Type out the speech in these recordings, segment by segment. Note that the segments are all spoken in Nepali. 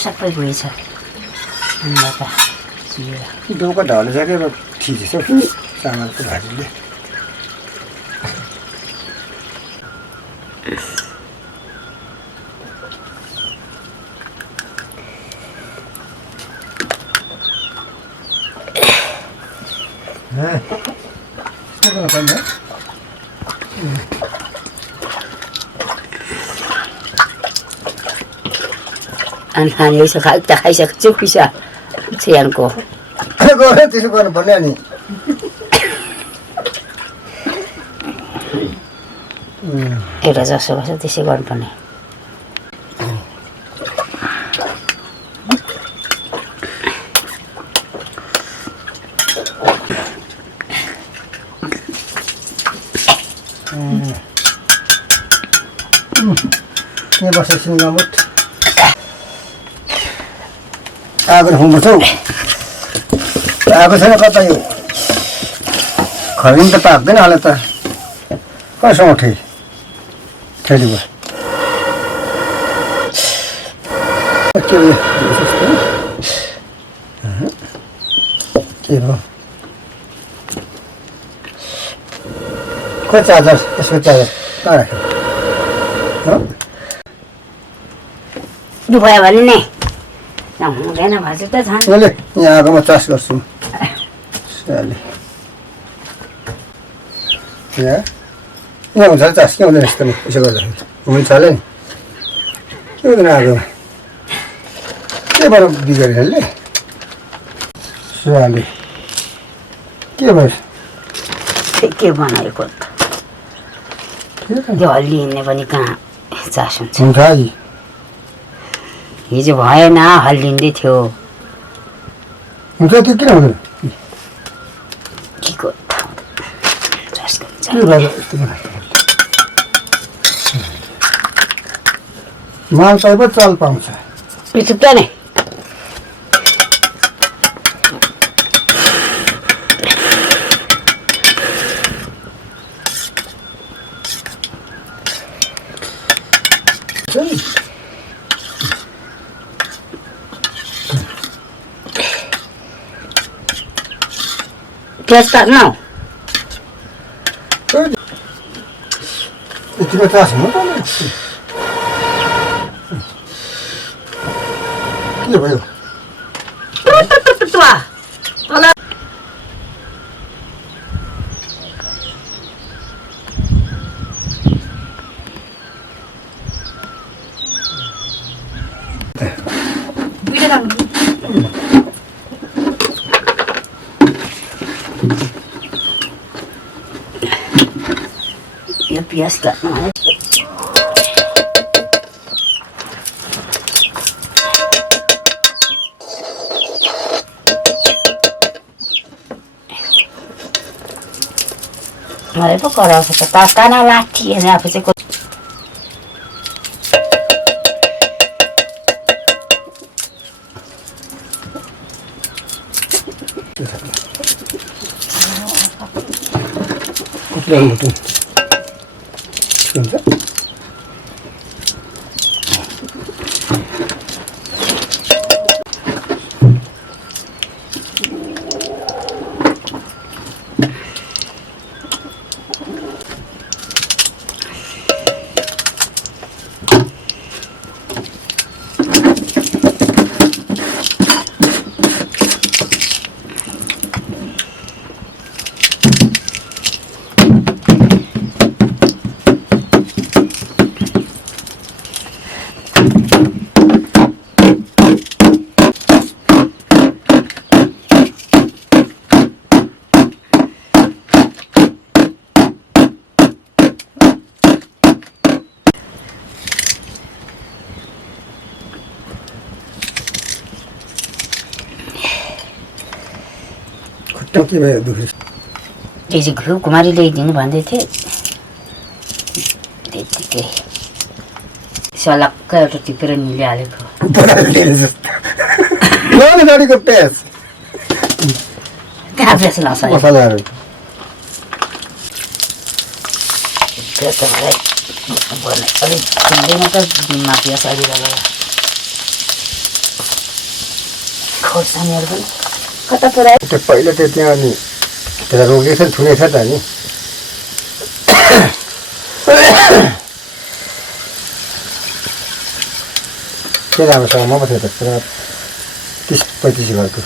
सबै गएछ अन्त त डोको ढलिसकेर थिचेछ चामलको भाजीले अनि खाने खाइसकेपछि खुसा चियानको त्यसो गर्नुपर्ने अनि एउटा जसो गर्छ त्यसै गर्नुपर्ने यहाँ बस्छ सिङ्गामुट आगो हुनुपर्छ हौ आगो छैन कता यो खरिन त पाक्दैन होला त कहाँसम्म ठेली भयो के भयो खोइ चार्जर यसको चार्जर कहाँ राख्यो भयो भने नि हुँदैन भाजु त झन् मैले यहाँ आगोमा चास गर्छु यहाँ हुन्छ चास के हुँदैन यस्तो यसो गर्दाखेरि हुन्छ होला नि के हुँदैन आगोमा के भएर बिगाऱ्यो यसले सुहाले के भयो के बनाएको त त्यो हल्ली हिँड्ने पनि कहाँ चास हुन्छ आज हिजो भएन हल्लिँदै थियो हुन्छ त्यो किन हुँदैन के को माल पाइप चाल पाउँछ पिचुप्त नै प्याज काट्न यतिको चास हुनु के भयो यो प्याज काट्नु मलाई पो कराउँछ त काना लाठी हेर्ने आफू चाहिँ के भयो दुख्यो हिजो घिउ कुमारी ल्याइदिनु भन्दै थिएँ त्यतिकै सलक्क एउटा टिपेर निलिहालेको गाडीको प्याज कहाँ प्याज लाउँछ मसलाहरू प्याज त मलाई अलिक किन्दैन त दिनमा प्याज अलि लगाएर खोर्सानीहरू पनि कता पुऱ्यायो त्यो पहिला त्यो त्यहाँ अनि त्यसलाई रोकेको छ नि थुनेको छ त नि के राम्रो छ म पो थियो त पुरा 30-35 घरको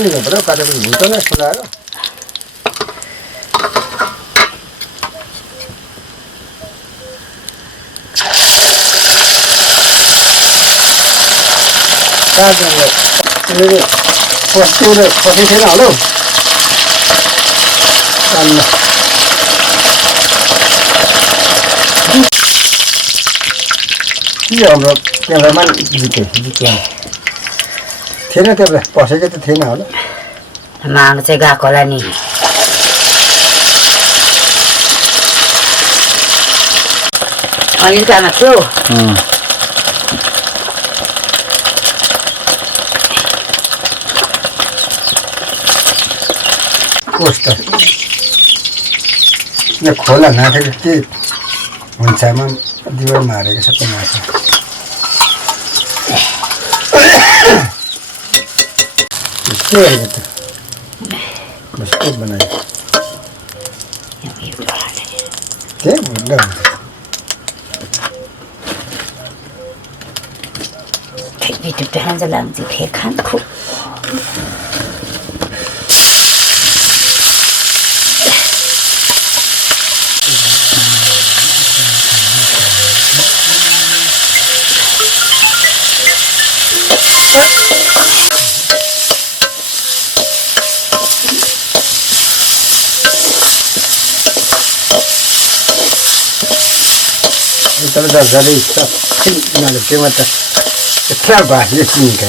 ini bro kada begitu nih saudara kada ini postur posisi lalu karena iya bro yang memang gitu थिएन त्यो बेला पसेको त थिएन होला माग चाहिँ गएको होला नि अलिक आमा थियो कस्तो यो खोला नाथेको के हुन्छमा दिवार मारेको सबै माछा के हो त मस्त बनायो के भन्दा भिडियो देखान्छ लाम्ची खे खान खूब तर दर्जाले यिनीहरूले के मात्र यत्रा भाषले चिन्छ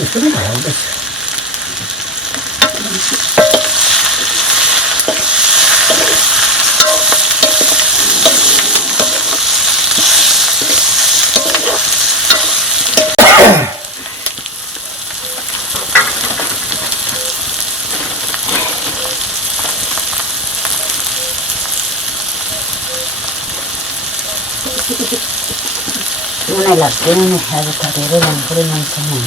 यसरी भयो मलाई लाग्दैन नि अब थपेर लानु पऱ्यो मान्छेमा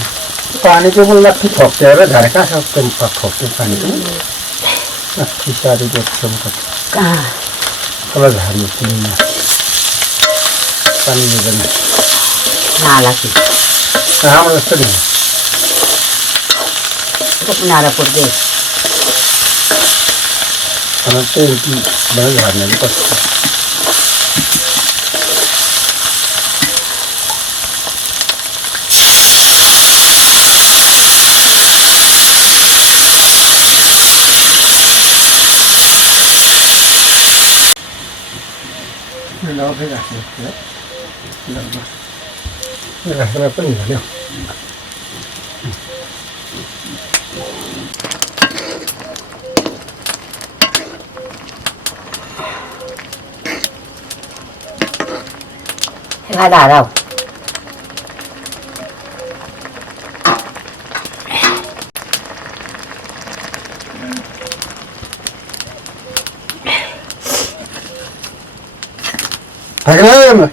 पानीको पनि लट्ठी ठोक्थ्यो र धार कहाँ सक्छ ठोक्थ्यो पानीको लट्ठी साह्रै देख्छौँ कहाँ तल झार्नु तिमीमा पानी लिँदैन नाला कि हाम्रो जस्तो नि नाला पुग्दै त्यही भएर झार्ने कस्तो लाउँदै राख्नु राखेर पनि भन्यो Ada đâu phải cái đấy em ơi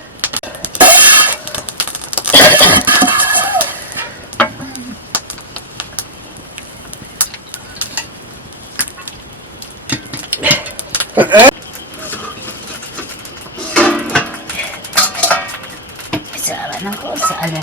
nó có sợ là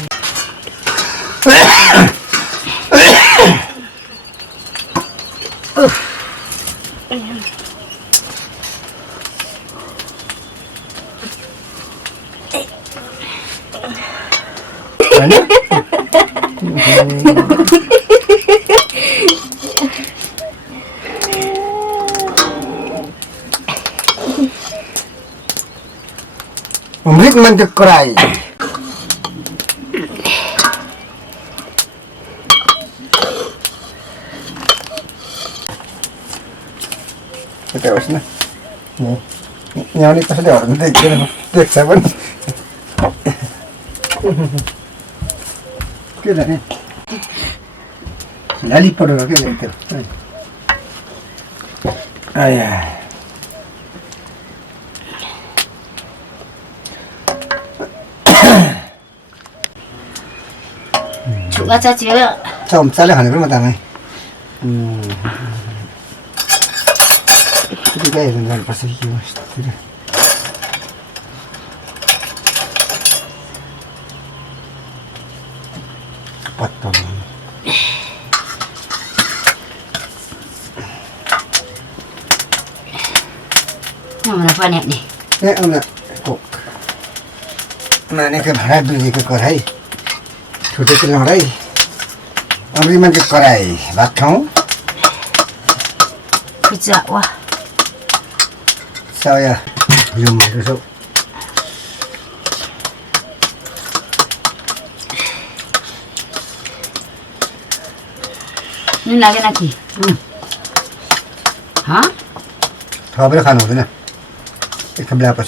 man the cry. Kita harus na. Nyawa ni pasal dia orang tak saban. Kira ni. Lali pada lagi ni. Ayah. Chúng ta chia Chồng sao lại hỏi cái mặt tàng này? Cái này là phải xây dựng mà. Bắt đầu. Nhưng mà nó phải nè đi. Nè ông nè, cục. Mà này cái phải bự gì cái cỏ hay. Thủ tế cái nào đây? Ông đi mang cái cỏ này, bát không? Cái dạo quá. Sao vậy? Dùng cái số. Nhưng là cái này kì. Hả? Thôi bây giờ khăn rồi nè. Cái cầm lạp rồi.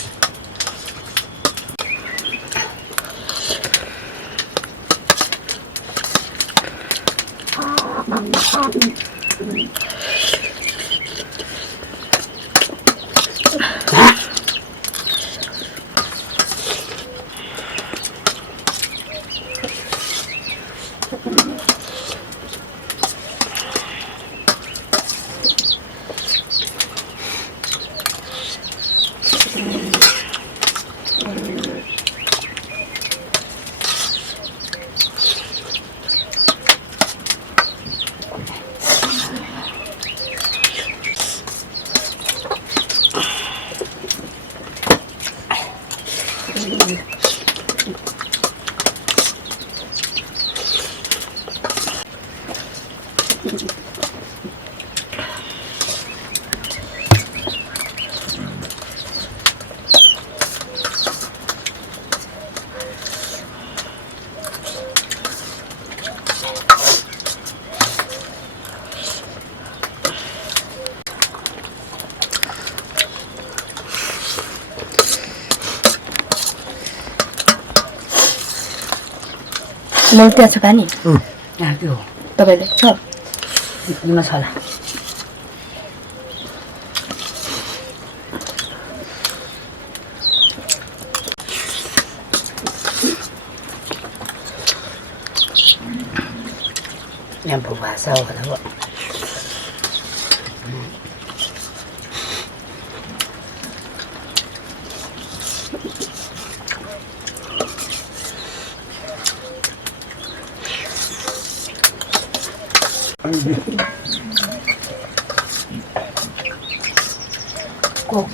먹을 때 저가니? 응. À kiểu. 너벨레 쳐. Nhưng mà sao là? Em phụ bà sâu rồi đó. Cô.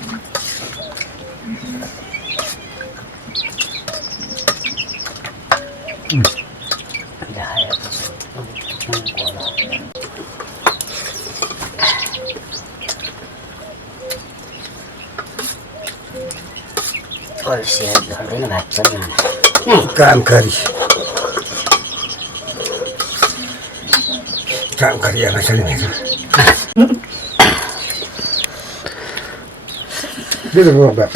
Ôi xe đó lấy nó bạc chân này. Này. Cam curry. Cam curry apa salah ni? Dia berapa bak?